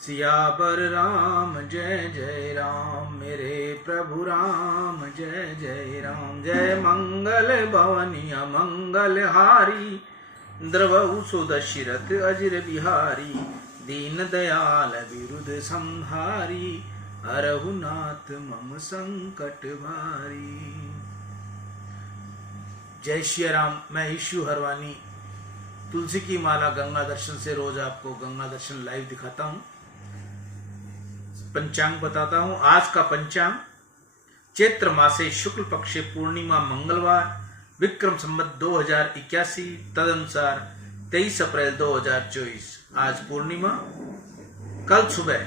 सियावर राम जय जय राम, मेरे प्रभु राम जय जय राम। जय मंगल भवनी मंगल हारी, द्रवहु सुदशरथ अजिर बिहारी। दीन दयाल विरुद्ध संहारी, हरहु नाथ मम संकट भारी। जय श्री राम। मैं ईशु हरवानी तुलसी की माला गंगा दर्शन से रोज आपको गंगा दर्शन लाइव दिखाता हूं, पंचांग बताता हूं। आज का पंचांग चैत्र मासे शुक्ल पक्ष पूर्णिमा मंगलवार, विक्रम संवत 2081 तदनुसार 23 अप्रैल 2024। आज पूर्णिमा, कल सुबह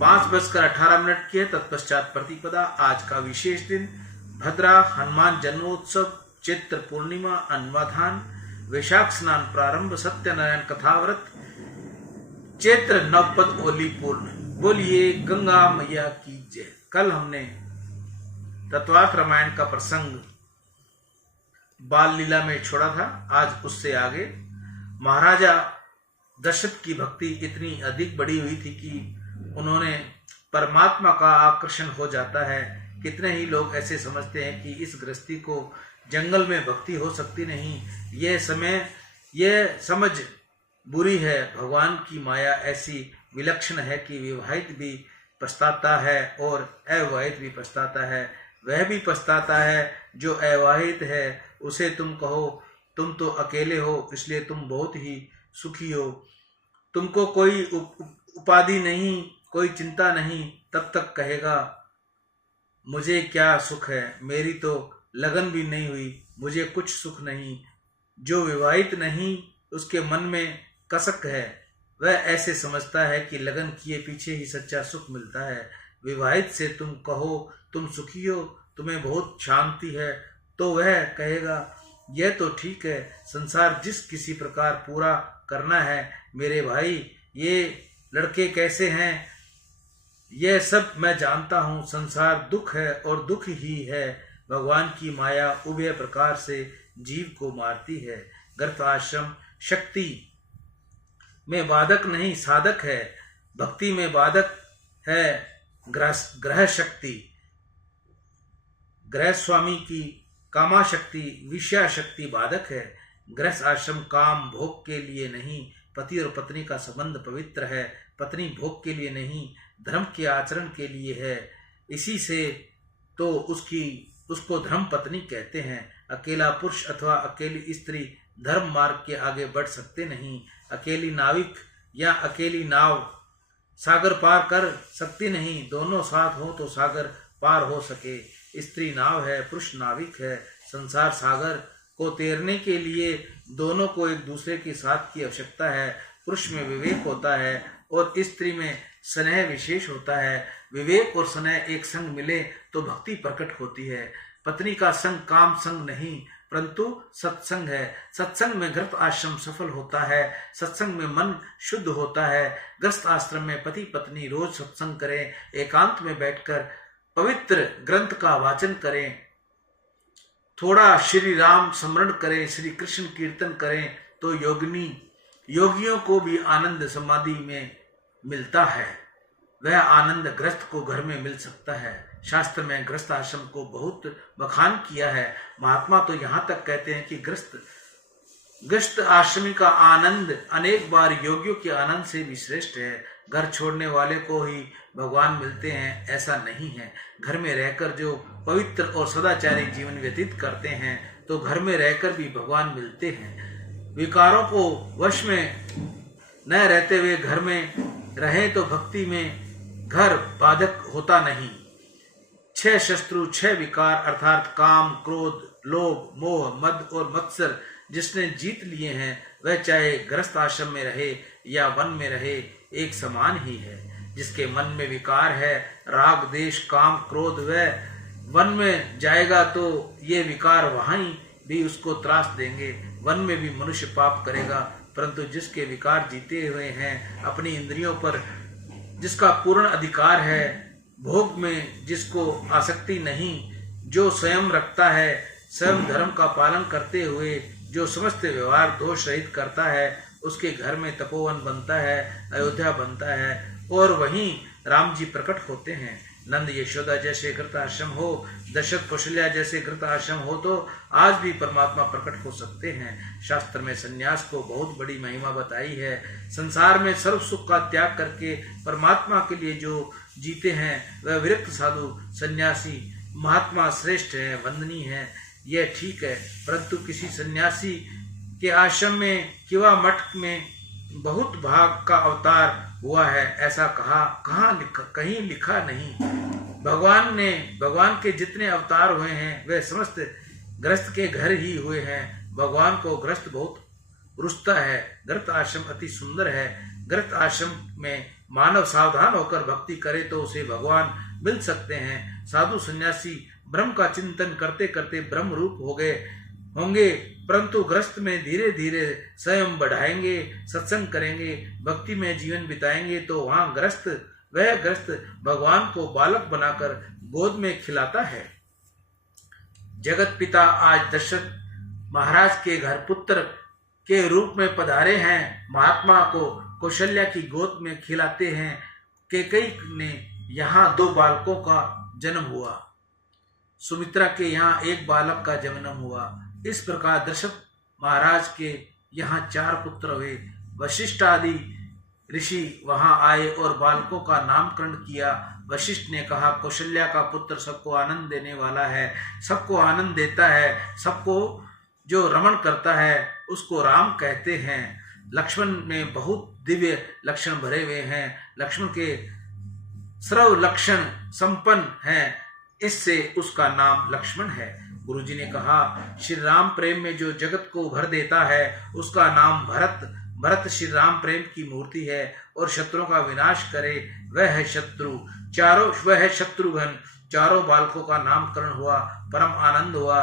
5:18 की है, तत्पश्चात प्रतिपदा। आज का विशेष दिन भद्रा हनुमान जन्मोत्सव, चैत्र पूर्णिमा, अन्वाधान, वैशाख स्नान प्रारंभ, सत्यनारायण कथाव्रत, चैत्र नवपद ओली पूर्ण। बोलिए गंगा मैया की जय। कल हमने तत्वार्थ रामायण का प्रसंग बाल लीला में छोड़ा था। आज उससे आगे महाराजा दशरथ की भक्ति इतनी अधिक बढ़ी हुई थी कि उन्होंने परमात्मा का आकर्षण हो जाता है। कितने ही लोग ऐसे समझते हैं कि इस गृहस्थी को जंगल में भक्ति हो सकती नहीं। यह समझ बुरी है। भगवान की माया ऐसी विलक्षण है कि विवाहित भी पछताता है और अविवाहित भी पछताता है। वह भी पछताता है जो अविवाहित है। उसे तुम कहो तुम तो अकेले हो, इसलिए तुम बहुत ही सुखी हो, तुमको कोई उपाधि नहीं, कोई चिंता नहीं, तब तक कहेगा मुझे क्या सुख है, मेरी तो लगन भी नहीं हुई, मुझे कुछ सुख नहीं। जो विवाहित नहीं उसके मन में कसक है, वह ऐसे समझता है कि लगन किए पीछे ही सच्चा सुख मिलता है। विवाहित से तुम कहो तुम सुखी हो, तुम्हें बहुत शांति है, तो वह कहेगा यह तो ठीक है, संसार जिस किसी प्रकार पूरा करना है। मेरे भाई, ये लड़के कैसे हैं यह सब मैं जानता हूँ। संसार दुख है और दुख ही है। भगवान की माया उभय प्रकार से जीव को मारती है। गर्भ आश्रम शक्ति में बाधक नहीं साधक है, भक्ति में बाधक है ग्रह शक्ति। ग्रह स्वामी की कामा शक्ति विषया शक्ति बाधक है। गृहस्थ आश्रम काम भोग के लिए नहीं, पति और पत्नी का संबंध पवित्र है। पत्नी भोग के लिए नहीं, धर्म के आचरण के लिए है। इसी से तो उसको धर्म पत्नी कहते हैं। अकेला पुरुष अथवा अकेली स्त्री धर्म मार्ग के आगे बढ़ सकते नहीं। अकेली नाविक या अकेली नाव सागर पार कर सकती नहीं। दोनों साथ हो तो सागर पार हो सके। स्त्री नाव है, पुरुष नाविक है। संसार सागर को तैरने के लिए दोनों को एक दूसरे के साथ की आवश्यकता है। पुरुष में विवेक होता है और स्त्री में स्नेह विशेष होता है। विवेक और स्नेह एक संग मिले तो भक्ति प्रकट होती है। पत्नी का संग काम संग नहीं परंतु सत्संग है। सत्संग में गृहस्थ आश्रम सफल होता है। सत्संग में मन शुद्ध होता है। गृहस्थ आश्रम में पति पत्नी रोज सत्संग करें, एकांत में बैठकर पवित्र ग्रंथ का वाचन करें, थोड़ा श्री राम स्मरण करें, श्री कृष्ण कीर्तन करें, तो योगियों को भी आनंद समाधि में मिलता है। वह आनंद गृहस्थ को घर में मिल सकता है। शास्त्र में गृहस्थ आश्रम को बहुत बखान किया है। महात्मा तो यहाँ तक कहते हैं कि गृहस्थ आश्रमी का आनंद अनेक बार योगियों के आनंद से भी श्रेष्ठ है। घर छोड़ने वाले को ही भगवान मिलते हैं ऐसा नहीं है। घर में रहकर जो पवित्र और सदाचारी जीवन व्यतीत करते हैं तो घर में रहकर भी भगवान मिलते हैं। विकारों को वश में न रहते हुए घर में रहें तो भक्ति में घर बाधक होता नहीं। 6 शत्रु 6 विकार अर्थात काम, क्रोध, लोभ, मोह, मद और मत्सर जिसने जीत लिए हैं वह चाहे गृहस्थ आश्रम में रहे या वन में रहे एक समान ही है। जिसके मन में विकार है, राग, देश, काम, क्रोध, वह वन में जाएगा तो ये विकार वहां भी उसको त्रास देंगे। वन में भी मनुष्य पाप करेगा, परंतु जिसके विकार जीते हुए हैं, अपनी इंद्रियों पर जिसका पूर्ण अधिकार है, भोग में जिसको आसक्ति नहीं, जो स्वयं रखता है, स्वयं धर्म का पालन करते हुए जो समस्त व्यवहार दोष रहित करता है, उसके घर में तपोवन बनता है, अयोध्या बनता है और वहीं राम जी प्रकट होते हैं। नंद यशोदा जैसे घृताश्रम हो, दशरथ कौशल्या जैसे घृताश्रम हो तो आज भी परमात्मा प्रकट हो सकते हैं। शास्त्र में संन्यास को बहुत बड़ी महिमा बताई है। संसार में सर्व सुख का त्याग करके परमात्मा के लिए जो जीते हैं वह विरक्त साधु सन्यासी महात्मा श्रेष्ठ है, वंदनीय है। यह ठीक है, परंतु किसी सन्यासी के आश्रम में किंवा मठ में बहुत भाग का अवतार हुआ है ऐसा कहीं लिखा नहीं। भगवान के जितने अवतार हुए हैं वे समस्त गृहस्थ के घर ही हुए हैं। भगवान को गृहस्थ बहुत रुचता है। गृहस्थ आश्रम अति सुंदर है। गृहस्थ आश्रम में मानव सावधान होकर भक्ति करे तो उसे भगवान मिल सकते हैं। साधु सन्यासी ब्रह्म का चिंतन करते करते ब्रह्म रूप हो गए होंगे, परंतु गृहस्थ में धीरे धीरे स्वयं बढ़ाएंगे, सत्संग करेंगे, भक्ति में जीवन बिताएंगे तो वहां वह गृहस्थ भगवान को बालक बनाकर गोद में खिलाता है। जगत पिता आज दशरथ महाराज के घर पुत्र के रूप में पधारे हैं। महात्मा को कौशल्या की गोद में खिलाते हैं। कैकेयी ने यहाँ 2 बालकों का जन्म हुआ, सुमित्रा के यहाँ 1 बालक का जन्म हुआ। इस प्रकार दशरथ महाराज के यहाँ 4 पुत्र हुए। वशिष्ठ आदि ऋषि वहां आए और बालकों का नामकरण किया। वशिष्ठ ने कहा, कौशल्या का पुत्र सबको आनंद देने वाला है, सबको आनंद देता है, सबको जो रमण करता है उसको राम कहते हैं। लक्ष्मण में बहुत दिव्य लक्षण भरे हुए हैं। लक्ष्मण के सर्व लक्षण संपन्न हैं, इससे उसका नाम लक्ष्मण है। गुरुजी ने कहा, श्री राम प्रेम में जो जगत को भर देता है उसका नाम भरत। भरत श्री राम प्रेम की मूर्ति है और शत्रुओं का विनाश करे वह है शत्रु। वह है शत्रुघ्न। 4 बालकों का नामकरण हुआ, परम आनंद हुआ।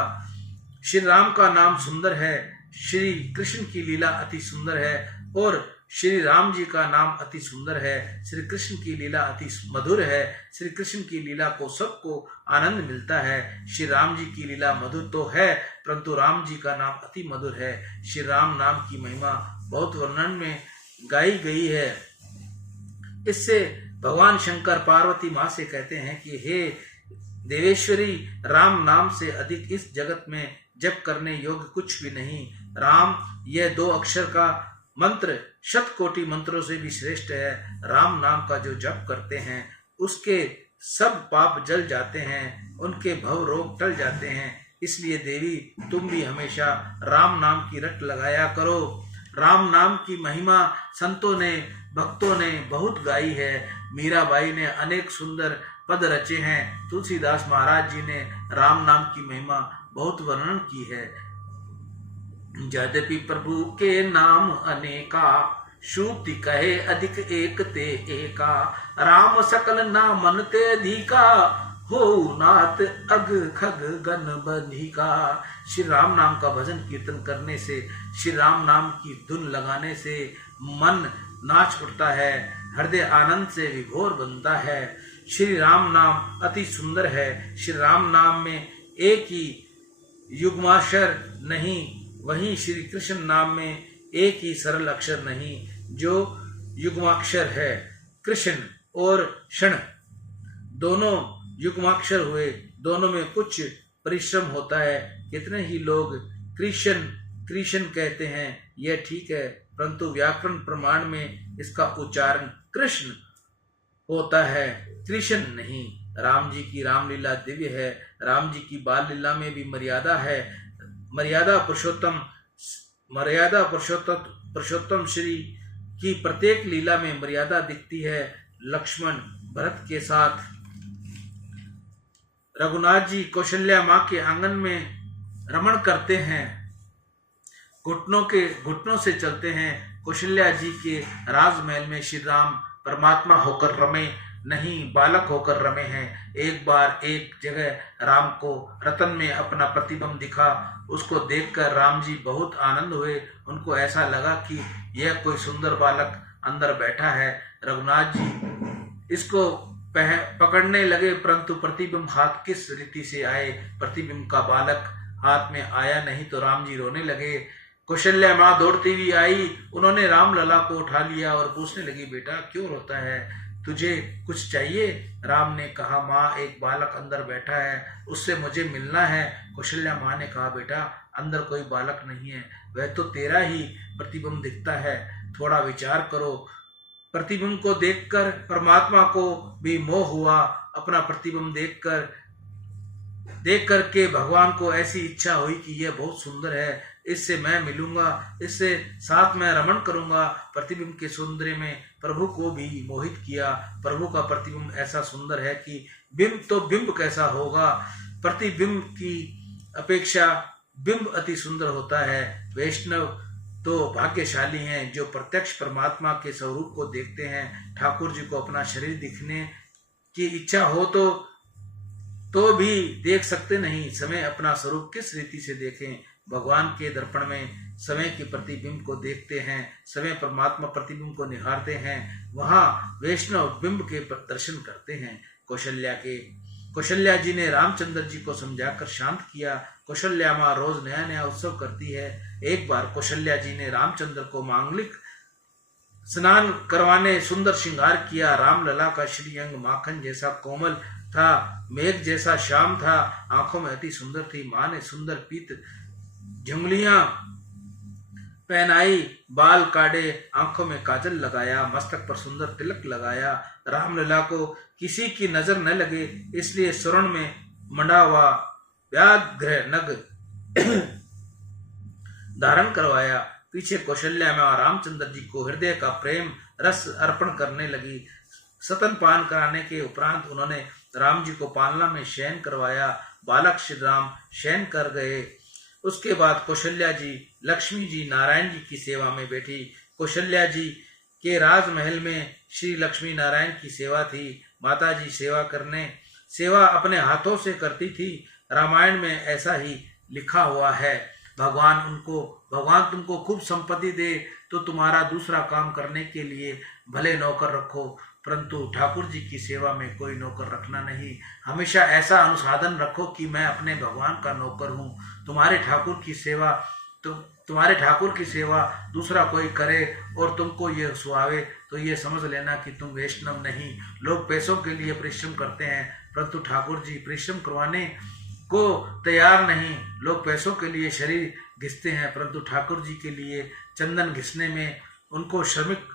श्री राम का नाम सुंदर है, श्री कृष्ण की लीला अति सुंदर है और श्री राम जी का नाम अति सुंदर है। श्री कृष्ण की लीला अति मधुर है। श्री कृष्ण की लीला को सबको आनंद मिलता है। श्री राम जी की लीला मधुर तो है, परंतु राम जी का नाम अति मधुर है। श्री राम नाम की महिमा बहुत वर्णन में गाई गई है। इससे भगवान शंकर पार्वती माँ से कहते हैं कि हे देवेश्वरी, राम नाम से अधिक इस जगत में जप करने योग्य कुछ भी नहीं। राम यह 2 अक्षर का मंत्र 100 कोटि मंत्रों से भी श्रेष्ठ है। राम नाम का जो जप करते हैं उसके सब पाप जल जाते हैं, उनके भव रोग टल जाते हैं। इसलिए देवी तुम भी हमेशा राम नाम की रट लगाया करो। राम नाम की महिमा संतों ने भक्तों ने बहुत गाई है। मीराबाई ने अनेक सुंदर पद रचे हैं। तुलसीदास महाराज जी ने राम नाम की महिमा बहुत वर्णन की है। यद्यपि प्रभु के नाम अनेका, श्रुति कहे अधिक एक ते एका। राम सकल नामन ते अधिका, हो नाथ अग खग गन बंधिका। श्री राम नाम का भजन कीर्तन करने से, श्री राम नाम की धुन लगाने से मन नाच उठता है, हृदय आनंद से विभोर बनता है। श्री राम नाम अति सुंदर है। श्री राम नाम में एक ही युग्माक्षर नहीं, वहीं श्री कृष्ण नाम में एक ही सरल अक्षर नहीं जो युग्माक्षर है। कृष्ण और क्षण दोनों युग्माक्षर हुए, दोनों में कुछ परिश्रम होता है। कितने ही लोग कृष्ण कहते हैं, यह ठीक है, परंतु व्याकरण प्रमाण में इसका उच्चारण कृष्ण होता है, कृष्ण नहीं। राम जी की रामलीला दिव्य है। राम जी की बाल लीला में भी मर्यादा है। मर्यादा पुरुषोत्तम श्री की प्रत्येक लीला में मर्यादा दिखती है। लक्ष्मण भरत के साथ रघुनाथ जी कौशल्या माँ के आंगन में रमण करते हैं, घुटनों से चलते हैं। कौशल्या जी के राजमहल में श्री राम परमात्मा होकर रमे नहीं, बालक होकर रमे हैं। एक बार एक जगह राम को रतन में अपना प्रतिबिंब दिखा। उसको देखकर राम जी बहुत आनंद हुए। उनको ऐसा लगा कि यह कोई सुंदर बालक अंदर बैठा है। रघुनाथ जी इसको पकड़ने लगे, परंतु प्रतिबिंब हाथ किस रीति से आए, प्रतिबिंब का बालक हाथ में आया नहीं तो राम जी रोने लगे। कौशल्या माँ दौड़ती हुई आई, उन्होंने रामलला को उठा लिया और पूछने लगी, बेटा क्यों रोता है, तुझे कुछ चाहिए? राम ने कहा, माँ एक बालक अंदर बैठा है, उससे मुझे मिलना है। कौशल्या माँ ने कहा, बेटा अंदर कोई बालक नहीं है, वह तो तेरा ही प्रतिबिंब दिखता है, थोड़ा विचार करो। प्रतिबिंब को देखकर परमात्मा को भी मोह हुआ। अपना प्रतिबिंब देख करके भगवान को ऐसी इच्छा हुई कि यह बहुत सुंदर है, इससे मैं मिलूंगा, इससे साथ में रमण करूंगा। प्रतिबिंब के सौंदर्य में प्रभु को भी मोहित किया। प्रभु का प्रतिबिंब ऐसा सुंदर है कि बिंब तो बिंब कैसा होगा, प्रतिबिंब की अपेक्षा बिंब अति सुंदर होता है। वैष्णव तो भाग्यशाली हैं जो प्रत्यक्ष परमात्मा के स्वरूप को देखते हैं। ठाकुर जी को अपना शरीर दिखने की इच्छा हो तो भी देख सकते नहीं, समय अपना स्वरूप किस रीति से देखें। भगवान के दर्पण में समय के प्रतिबिंब को देखते हैं, समय परमात्मा प्रतिबिंब को निहारते हैं, वहां वैष्णव बिंब के दर्शन करते हैं। कौशल्या जी ने रामचंद्र जी को समझाकर शांत किया। कौशल्या माँ रोज नया नया उत्सव करती है। एक बार कौशल्या जी ने रामचंद्र को मांगलिक स्नान करवाने सुंदर श्रृंगार किया। रामलला का श्री अंग माखन जैसा कोमल था, मेघ जैसा श्याम था, आंखों में अति सुंदर थी। माँ ने सुंदर पीत झुंगलियां पहनाई, बाल काटे, आंखों में काजल लगाया, मस्तक पर सुंदर तिलक लगाया। रामलला को किसी की नजर न लगे इसलिए स्वर्ण में मंडा हुआ व्याघ्र नग धारण करवाया। पीछे कौशल्या में रामचंद्र जी को हृदय का प्रेम रस अर्पण करने लगी। सतन पान कराने के उपरांत उन्होंने राम जी को पालना में शयन करवाया। बालक श्री राम शयन कर गए। उसके बाद कौशल्या जी लक्ष्मी जी नारायण जी की सेवा में बैठी। कौशल्या जी के राजमहल में श्री लक्ष्मी नारायण की सेवा थी। माता जी सेवा अपने हाथों से करती थी। रामायण में ऐसा ही लिखा हुआ है, भगवान तुमको खूब संपत्ति दे तो तुम्हारा दूसरा काम करने के लिए भले नौकर रखो, परंतु ठाकुर जी की सेवा में कोई नौकर रखना नहीं। हमेशा ऐसा अनुसाधन रखो कि मैं अपने भगवान का नौकर हूँ। तुम्हारे ठाकुर की सेवा दूसरा कोई करे और तुमको ये सुहावे तो ये समझ लेना कि तुम वैष्णव नहीं। लोग पैसों के लिए परिश्रम करते हैं, परंतु ठाकुर जी परिश्रम करवाने को तैयार नहीं। लोग पैसों के लिए शरीर घिसते हैं, परंतु ठाकुर जी के लिए चंदन घिसने में उनको श्रमिक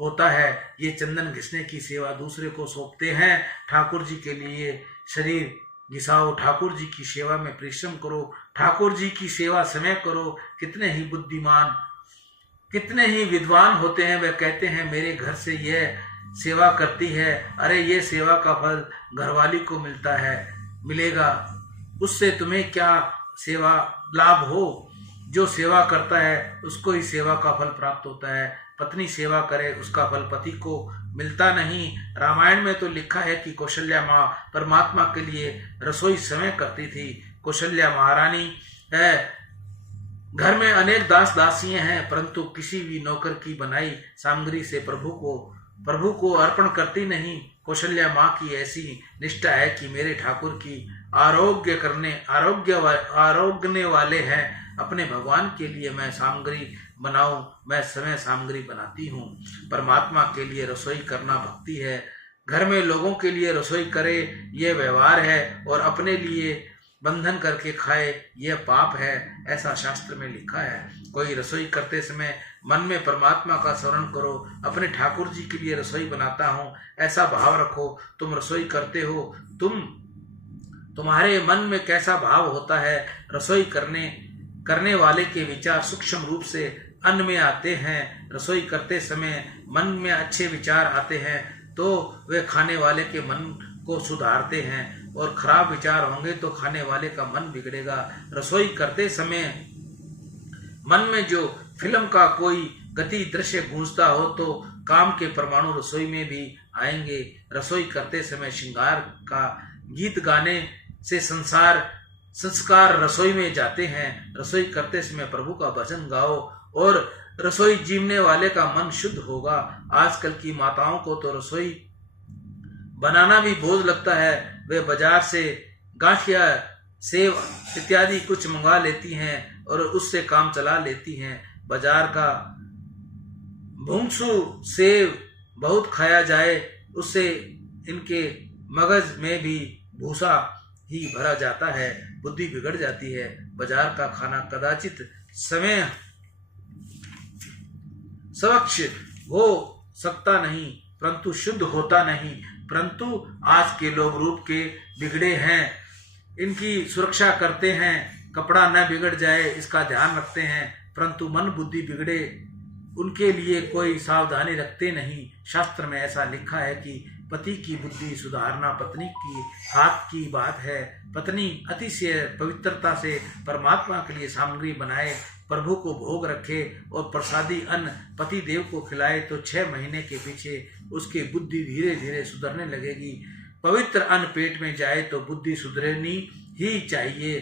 होता है। ये चंदन घिसने की सेवा दूसरे को सौंपते हैं। ठाकुर जी के लिए शरीर घिसाओ, ठाकुर जी की सेवा में परिश्रम करो, ठाकुर जी की सेवा समय करो। कितने ही बुद्धिमान, कितने ही विद्वान होते हैं, वे कहते हैं मेरे घर से यह सेवा करती है, अरे ये सेवा का फल घरवाली को मिलेगा, उससे तुम्हें क्या सेवा लाभ हो। जो सेवा करता है उसको ही सेवा का फल प्राप्त होता है। पत्नी सेवा करे उसका फल पति को मिलता नहीं। रामायण में तो लिखा है कि कौशल्या माँ परमात्मा के लिए रसोई समय करती थी। कौशल्या महारानी है, घर में अनेक दास दासियां हैं, परंतु किसी भी नौकर की बनाई सामग्री से प्रभु को अर्पण करती नहीं। कौशल्या माँ की ऐसी निष्ठा है कि मेरे ठाकुर की आरोग्यने वाले हैं, अपने भगवान के लिए मैं समय सामग्री बनाती हूँ। परमात्मा के लिए रसोई करना भक्ति है। घर में लोगों के लिए रसोई करे यह व्यवहार है, और अपने लिए बंधन करके खाए यह पाप है, ऐसा शास्त्र में लिखा है। कोई रसोई करते समय मन में परमात्मा का स्मरण करो, अपने ठाकुर जी के लिए रसोई बनाता हूँ ऐसा भाव रखो। तुम रसोई करते हो, तुम्हारे मन में कैसा भाव होता है। रसोई करने वाले के विचार सूक्ष्म रूप से अन्न में आते हैं। रसोई करते समय मन में अच्छे विचार आते हैं तो वे खाने वाले के मन को सुधारते हैं, और खराब विचार होंगे तो खाने वाले का मन बिगड़ेगा। रसोई करते समय मन में जो फिल्म का कोई गति दृश्य गूंजता हो तो काम के परमाणु रसोई में भी आएंगे। रसोई करते समय श्रृंगार का गीत गाने से संस्कार रसोई में जाते हैं। रसोई करते समय प्रभु का भजन गाओ और रसोई जीवने वाले का मन शुद्ध होगा। आजकल की माताओं को तो रसोई बनाना भी बोझ लगता है। वे बाजार से गांठिया, सेव इत्यादि कुछ मंगा लेती हैं। और उससे काम चला लेती हैं। बाजार का भुंगसू सेव बहुत खाया जाए, उससे इनके मगज में भी भूसा ही भरा जाता है, बुद्धि बिगड़ जाती है। बाजार का खाना कदाचित समय स्वच्छ हो सकता नहीं, परंतु शुद्ध होता नहीं। परंतु आज के लोग रूप के बिगड़े हैं, इनकी सुरक्षा करते हैं, कपड़ा न बिगड़ जाए इसका ध्यान रखते हैं, परंतु मन बुद्धि बिगड़े उनके लिए कोई सावधानी रखते नहीं। शास्त्र में ऐसा लिखा है कि पति की बुद्धि सुधारना पत्नी की हाथ की बात है। पत्नी अतिशय पवित्रता से परमात्मा के लिए सामग्री बनाए, प्रभु को भोग रखे और प्रसादी अन्न पति देव को खिलाए तो 6 महीने के पीछे उसकी बुद्धि धीरे धीरे सुधरने लगेगी। पवित्र अन्न पेट में जाए तो बुद्धि सुधरनी ही चाहिए।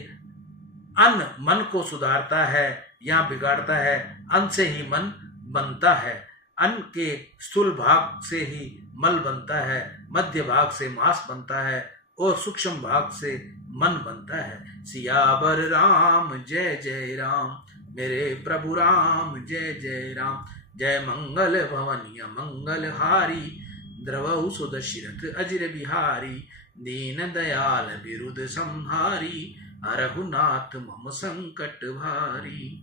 अन्न मन को सुधारता है या बिगाड़ता है, अन्न से ही मन बनता है। अन्न के स्थूल भाग से ही मल बनता है, मध्य भाग से मांस बनता है और सूक्ष्म भाग से मन बनता है। सियावर राम जय जय राम, मेरे प्रभु राम जय जय राम। जय मंगल भवन मंगल हारी, द्रवहु सुदशरथ अजिर बिहारी। दीन दयाल बिरुद संहारी, रघुनाथ मम संकट भारी।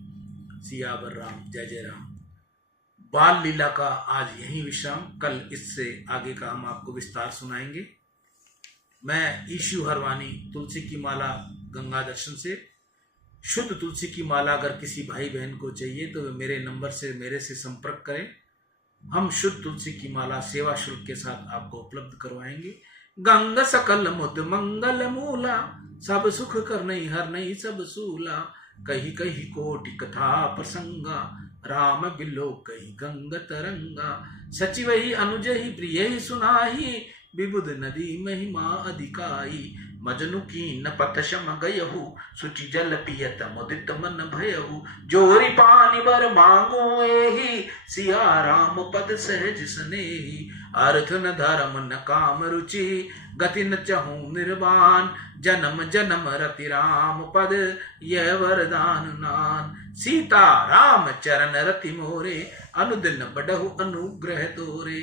सियावर राम जय जय राम। बाल लीला का आज यही विश्राम, कल इससे आगे का हम आपको विस्तार सुनाएंगे। मैं ईशु हरवानी तुलसी की माला गंगा दर्शन से, शुद्ध तुलसी की माला अगर किसी भाई बहन को चाहिए तो वे मेरे नंबर से मेरे से संपर्क करें। हम शुद्ध तुलसी की माला सेवा शुल्क के साथ आपको उपलब्ध करवाएंगे। गंग सकल मुद मंगल मूला, सब सुख करनई हरनई सब सूला। कही कही कोटि कथा प्रसंगा, राम बिलो कही गंग तरंगा। सचिव ही अनुज ही प्रिय ही सुनाही, विबुध नदी महिमा अधिकाई। मजनु की न पथ शम गयहु, सुचि जल पियत मुदित मन भयहु। जोरी पानी बर मांगो एही, सिया राम पद सहज स्नेही। अर्थ न धर्म न काम रुचि, गति न चहु निर्वाण। जन्म जन्म रति राम पद, यह वरदान नान। सीता राम चरण रति मोरे, अनुदिन बढ़हु अनुग्रह तोरे।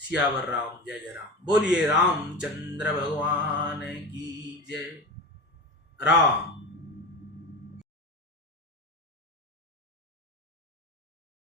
सियावर राम जय जय राम। बोलिए रामचंद्र भगवान की जय। राम